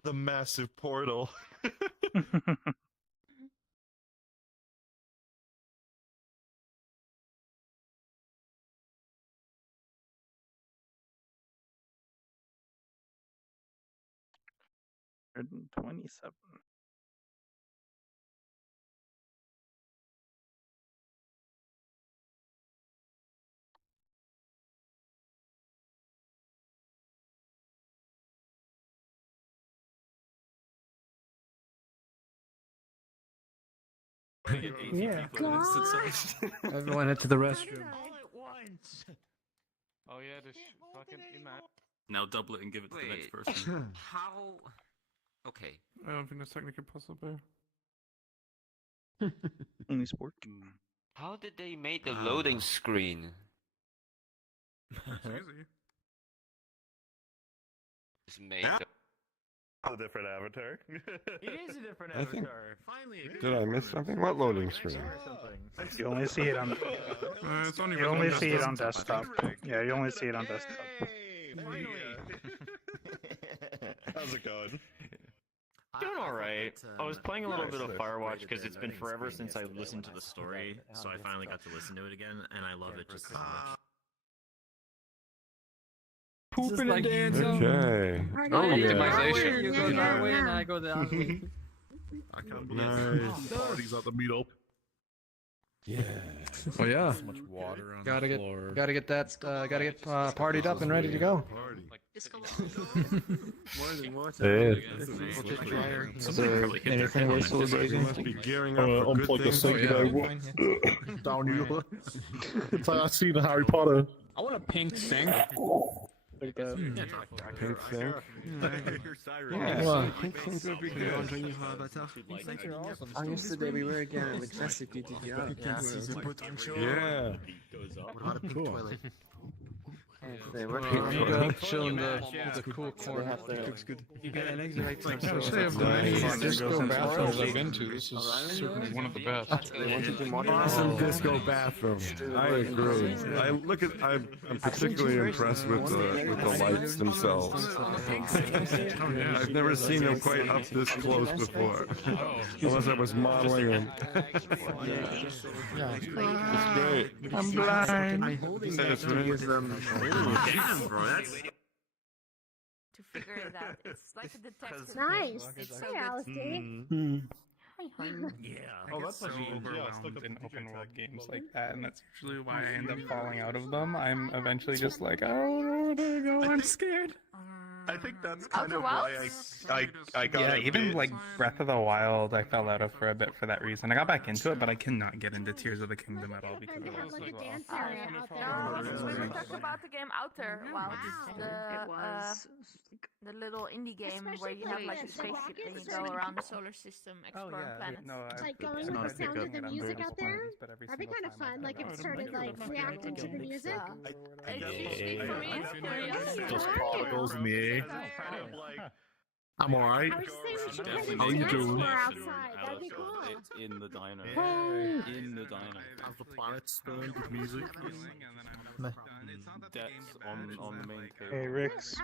The massive portal. And 27. Yeah. Everyone head to the restroom. Oh yeah, this fucking image. Now double it and give it to the next person. How? Okay. I don't think that's technically possible. Only sport. How did they make the loading screen? It's easy. Just make Yeah. A different avatar. It is a different I think- avatar. Finally. Did I miss something? What loading screen? You only see it on. It's only You only on see it on desktop. desktop. Yeah, you only see it on desktop. Finally. How's it going? Doing alright. I was playing a little bit of Nice. Firewatch because it's been forever since I listened to the story, so I finally got to listen to it again, and I love it just as much. Pooping and dancing. Okay. Oh yeah. Optimization. You go that way and I go the other way. I can't believe Nice. parties at the meetup. Yeah. Oh yeah. So much water on Gotta the get, floor. gotta get that, partied up and ready to go. Hey. Is there anything we're celebrating? Must be gearing up for Unplug good the things. sink. Down you. It's like I see the Harry Potter. I want a pink sink. Like that. Pink sink. Yeah. Pink sink would be good. Oh, yesterday we were again with Jessica DDR. Yeah. What about a pink toilet? They were chilling the cool corner. Looks good. You get an exit right to Actually, of the many disco bathrooms I've been to, this is certainly one of the best. Awesome disco bathroom. I agree. I'm particularly impressed with the lights themselves. I've never seen them quite up this close before, unless I was modeling them. It's great. I'm blind. That's right. Damn, bro, that's. To figure it out. It's like a detective. Nice. It's so Hey, good. Alice Hi, honey. Yeah. I get so overwhelmed in open world games like that, and that's usually why I end up falling out of them. I'm eventually just like, I don't know where to go, I'm scared. I think that's kind Outer of why Wilds? I got Yeah, a even bit... like Breath of the Wild, I fell out of for a bit for that reason. I got back into it, but I cannot get into Tears of the Kingdom at all because of They have this like as a well. dance area out there. No, we were talking about the game Outer Wilds, the little indie game where you have like a spaceship and you go around the solar system exploring planets. No, Like going with the sound of the music out there. That'd be kind of fun. Like if it started like reacting to the music. Just particles in the air. I'm alright. I was saying we should How you doing? outside. That'd be cool. It's in the diner. Hey. In the diner. As the planet spurned with music. That's on the main table. Hey, Rix. In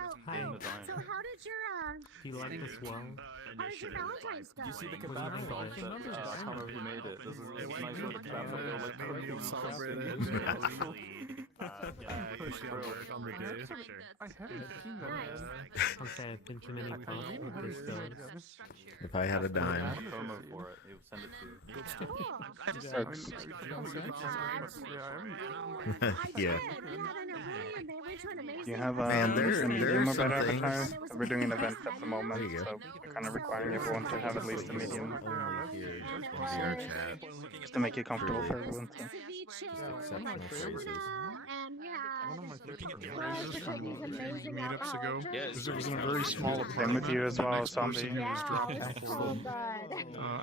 the So diner. how did your Do you like this well? how did your Valentine's go? Did you see the kebab involved? I can't remember who made it. This is it's nice little kebab that they were like cooking sauce. I haven't seen that. Okay, I've been too many times with this though. If I had a dime. I have a promo for it. It will send it to you. Yeah. You have Man, there- any there are medium some about things- Avatar? We're doing an event at the moment, There you go. so we're kind of requiring everyone to have at least a medium, just to make it comfortable for everyone. So. Meetups ago. It was in a very small Same with you as well, Zombie.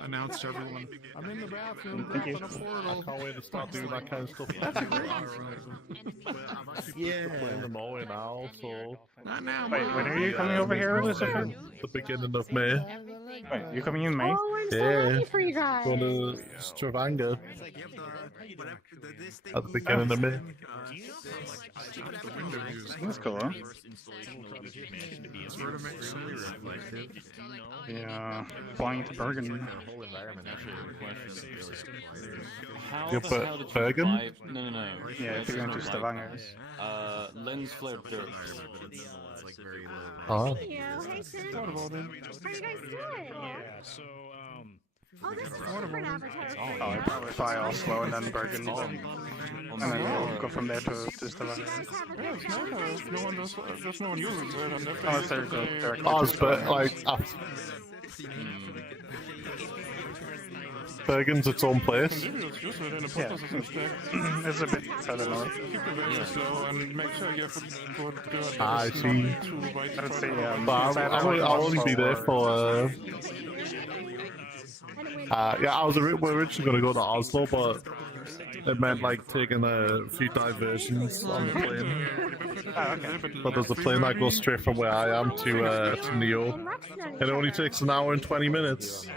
Announced everyone. I'm in the bathroom. Thank you. I can't wait to start doing that kind of stuff. Yeah. Playing them all now, so... Not now. Wait, when are you coming over here, Lucifer? The beginning of May. Wait, you coming in May? Oh, I'm so happy for you guys. Going to Stavanger. At the beginning of May. That's cool, huh? Yeah, flying to Bergen. Yeah, but Bergen? No. Yeah, if you're going to Stavanger. Lens flare dirt. Oh. Hey, Sam. How you guys doing? Oh, this is different Avatar. Oh, you probably fly all slow and then Bergen, and then you'll go from there to Stavanger. There's no one uses it. Oh, there you go. Directly Oh, to but Stavanger. like... Bergen's its own place. Yeah, It's a bit further north. I see. I'd say, But I'll only be there for... yeah, we're originally going to go to Oslo, but it meant like taking a few diversions on the plane. Oh, okay. But there's a plane that goes straight from where I am to Neo, and it only takes an hour and 20 minutes.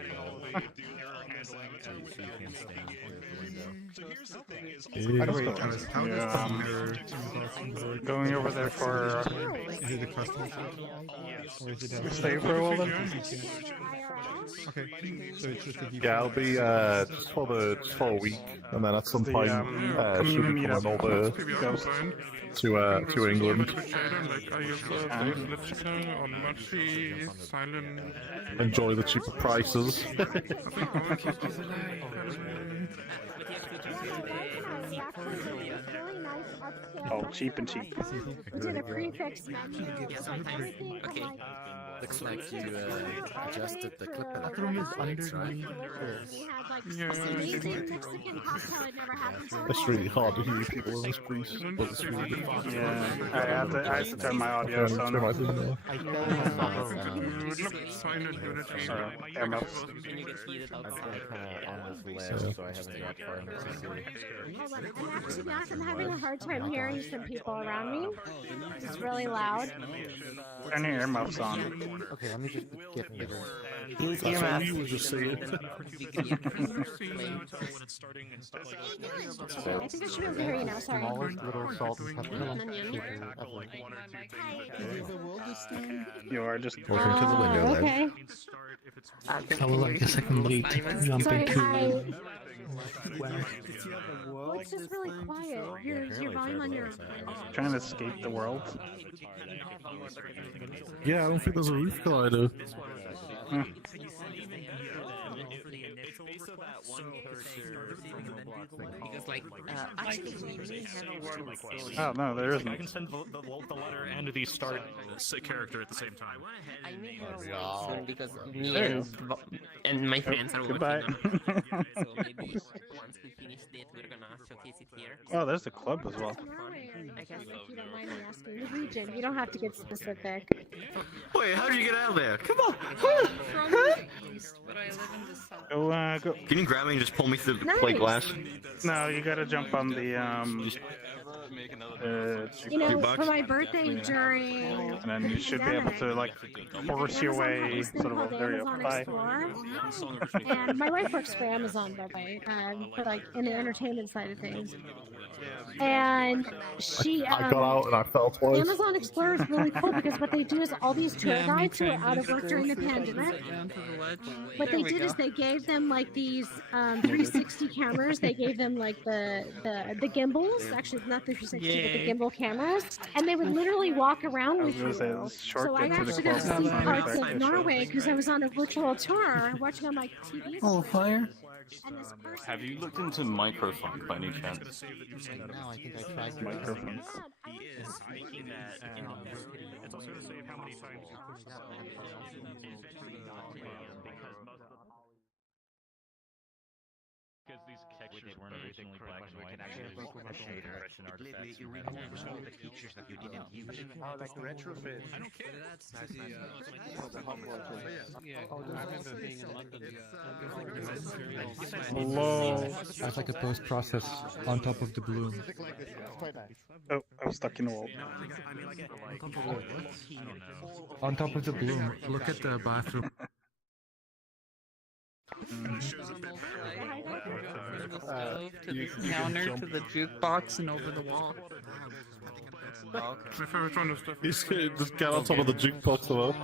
By the way, how We're going over there for... Is it a custom shop? Or is it a... Stay for a while then? Okay, so it's just a Yeah, I'll be just for a week, and then at some point should be coming over to England. Enjoy the cheaper prices. Oh, cheap and cheap. Did a prefix menu. Looks like you adjusted the clip The room is underneath. We had like this amazing Mexican cocktail I'd never had before. It's really hard to hear people in this piece, but it's really good. Yeah, I had to turn my audio Turn down. my thing down. Earmuffs. on this list, so I haven't got far enough to see. Hold on, I'm actually not. I'm having a hard time hearing some people around me. It's really loud. Turn your earmuffs on. Okay, let me just get rid of That's what you were just saying. I think I should be able to hear you now. Sorry. smallest little salt and pepper Onion. shaker ever. You are just... Welcome to the window, lad. Okay. I would like a second late jump Sorry, into... hi. Well, it's just really quiet. Your volume on your... Trying to escape the world. Yeah, I don't think there's a roof collider. Because like, actually, we may have a story. Oh no, there I isn't. can send the letter and the start character at the same time. I may have a story because me There and my friends are Goodbye. working on it. So maybe once we finish it, we're gonna showcase it here. Oh, there's the club as well. I guess. If you don't mind me asking, the region, you don't have to get specific. Wait, how did you get out of there? Come on! From the east, but I live in the south. Go. Can you grab me and just pull me through the Nice. plate glass? No, you gotta jump on the You know, $2. for my birthday during and then you should be able to like force your way sort of there you go. Bye. And my wife works for Amazon, by the way, for like in the entertainment side of things. And she, I got out and I fell twice. Amazon Explorer is really cool because what they do is all these tour guides who are out of work during the pandemic. What they did is they gave them like these 360 cameras. They gave them like the gimbals, actually not the 360, but the gimbal cameras, and they would literally walk around with you. So I actually got to see parts of Norway because I was on a virtual tour watching on my TV. Oh, fire! And this person, Have you looked into microfunk by any chance? No, I think I tried Microphone. He is making that. It's also to save how many times because these textures weren't originally black and white. You remove the features that you didn't use. Oh, like retrofit. I don't care. Hello. As like a post process on top of the bloom. Oh, I was stuck in the wall. On top of the bloom, look at the bathroom. To the counter, to the jukebox, and over the wall. Just get on top of the jukebox though.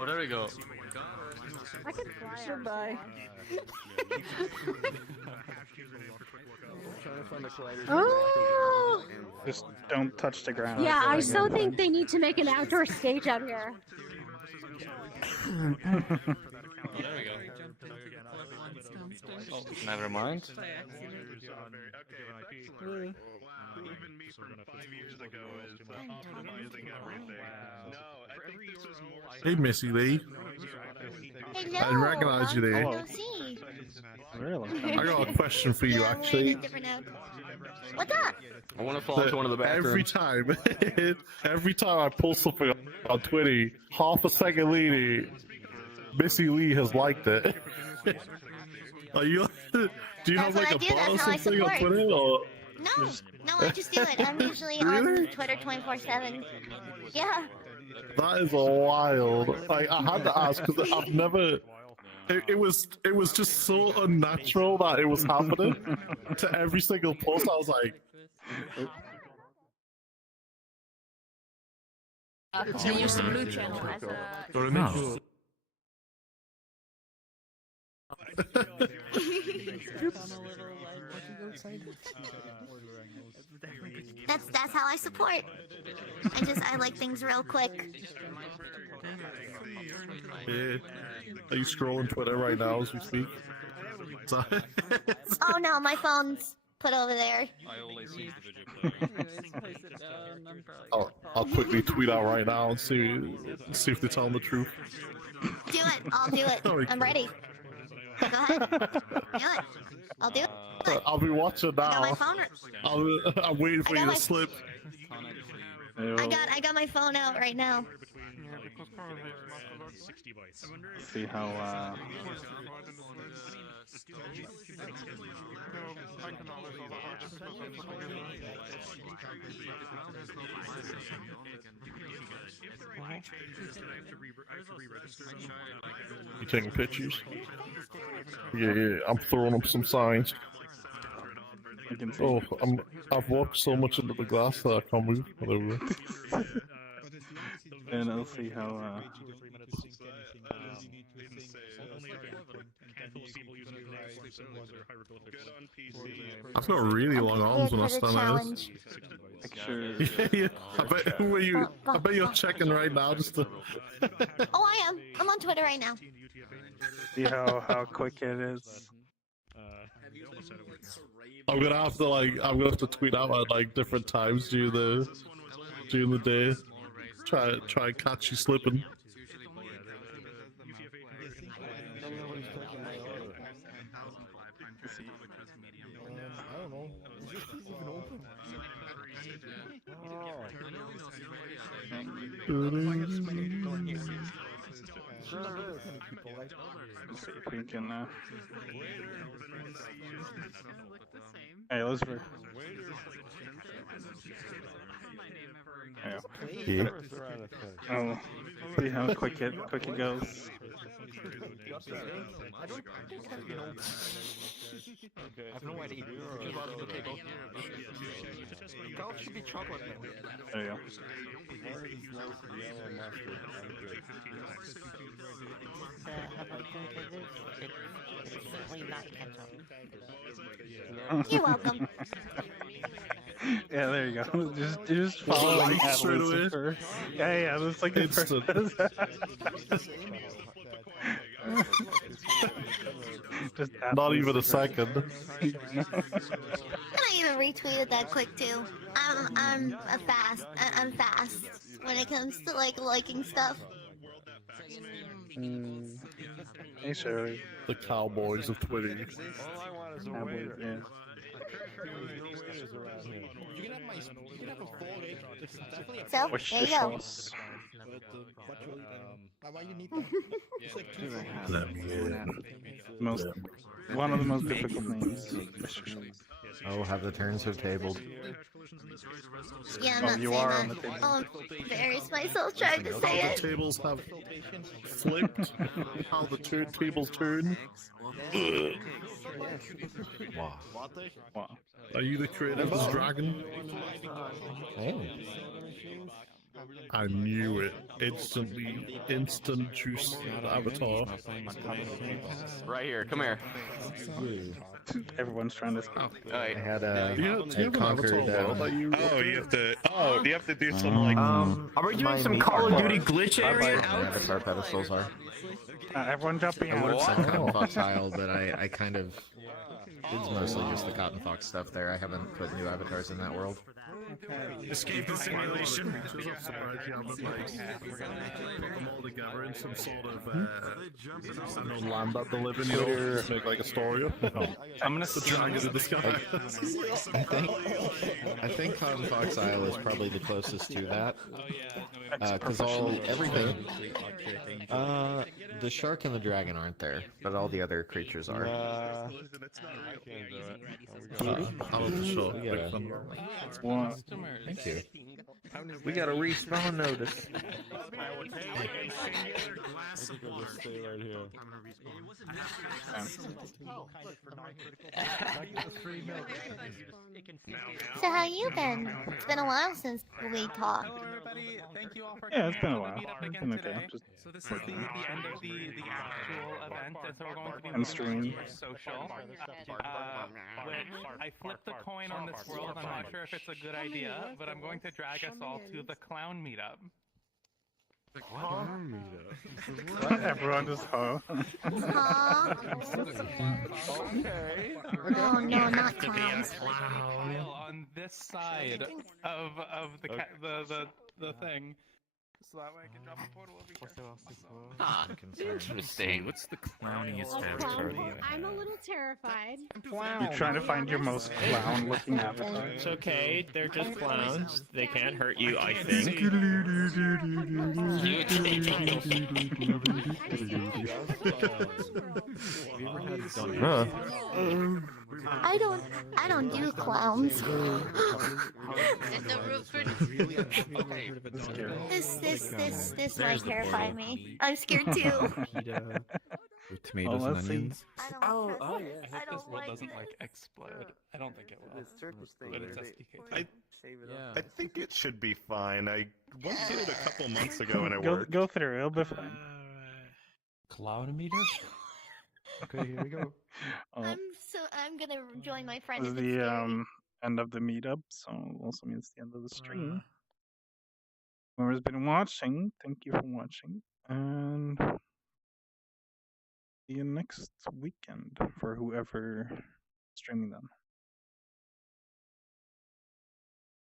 Oh, there we go. I can fly. Goodbye. Oh! Just don't touch the ground. Yeah, I still think they need to make an outdoor stage out here. There we go. Oh, never mind. Even me from 5 years ago is optimizing everything. No, I think this was more. Hey, Missy Lee. Hello. I didn't recognize you there. Don't see. Really? I got a question for you, actually. What's up? I want to fall into one of the bathrooms. Every time I post something on Twitter, half a second later, Missy Lee has liked it. Are you? Do you have like a bot or something on Twitter? Or? No, I just do it. I'm usually on Twitter 24/7. Yeah. That is wild. Like, I had to ask because I've never. It was just so unnatural that it was happening to every single post. I was like. I use the blue channel as a. No. That's how I support. I like things real quick. Yeah. Are you scrolling Twitter right now as we speak? Oh no, my phone's put over there. I always use the video player. I'll quickly tweet out right now and see if they're telling the truth. Do it. I'll do it. I'm ready. Go ahead. Do it. I'll do it. I'll be watching now. I got my phone. I'm waiting for you to slip. I got my phone out right now. See how You taking pictures? Yeah, I'm throwing up some signs. Oh, I've walked so much into the glass that I can't move. Whatever. and I'll see how I've got really long arms when I stand like this. Yeah. I bet you're checking right now just to. Oh, I am. I'm on Twitter right now. see how quick it is. I'm gonna have to tweet out at like different times during the day. Try and catch you slipping. I don't know. Is this even open? Let's see if we can. Hey, let's. Yeah. Oh, see how quick it goes. I don't think it has been open. I have no idea. Golf should be chocolate milk. There you go. You're welcome. Yeah, there you go. Just following at Lucifer. Yeah, that's like the first. Just not even a second. I even retweeted that quick too. I'm fast when it comes to like liking stuff. Hey, Shirley. The cowboys of Twitter. All I want is a Cowboys, waiter. yeah. You can have my. You can have a full egg. It's definitely a So, Wish there you the go. sauce. Why you need that? It's like two One of the most difficult names. Oh, have the turns are tabled. Yeah, I'm Oh, not you saying are that. on the table. Oh, embarrass myself trying to say How it. the tables have flipped. How the tables turn. Wow. Wow. Are you the creator of this dragon? I knew it. Instant juice avatar. Right here, come here. Everyone's trying to stop. I had I conquered. you have to do some like. Are we doing some Call of Duty glitch area? Avatar pedestals are. Everyone jumping I out. would say Cotton Fox Isle, but I kind of. It's mostly just the Cotton Fox stuff there. I haven't put new avatars in that world. Escape the simulation. Put them all together in some sort of land that they live in. You make like a story up. I'm gonna The dragon in the sky. I think Cotton Fox Isle is probably the closest to that. Because everything. The shark and the dragon aren't there, but all the other creatures are. Thank you. We got a respawn notice. So how you been? It's been a while since we talked. Yeah, it's been a while. It's been okay. Just So this is the end of the actual event, and so we're going to be And stream. moving to social. I flipped the coin on this world. I'm not sure if it's a good idea, but I'm going to drag us all to the clown meetup. The clown meetup. What? Everyone just Huh? Okay. Oh no, not clowns. On this side of the thing. So that way I can drop a portal over here. Ah, interesting. What's the clowniest avatar? I'm a little terrified. You're trying to find your most clown-looking avatar. It's okay, they're just clowns. They can't hurt you, I think. I don't do clowns. This might terrify me. I'm scared too. With tomatoes and onions. Oh yeah. This world doesn't like explode. I don't think it will. But it's SDK. I think it should be fine. I went through it a couple months ago and it worked. Go through, it'll be fine. Clown meter? Okay, here we go. I'm gonna join my friend. This is the end of the meetup, so also means the end of the stream. Whoever's been watching, thank you for watching, and see you next weekend for whoever streaming them.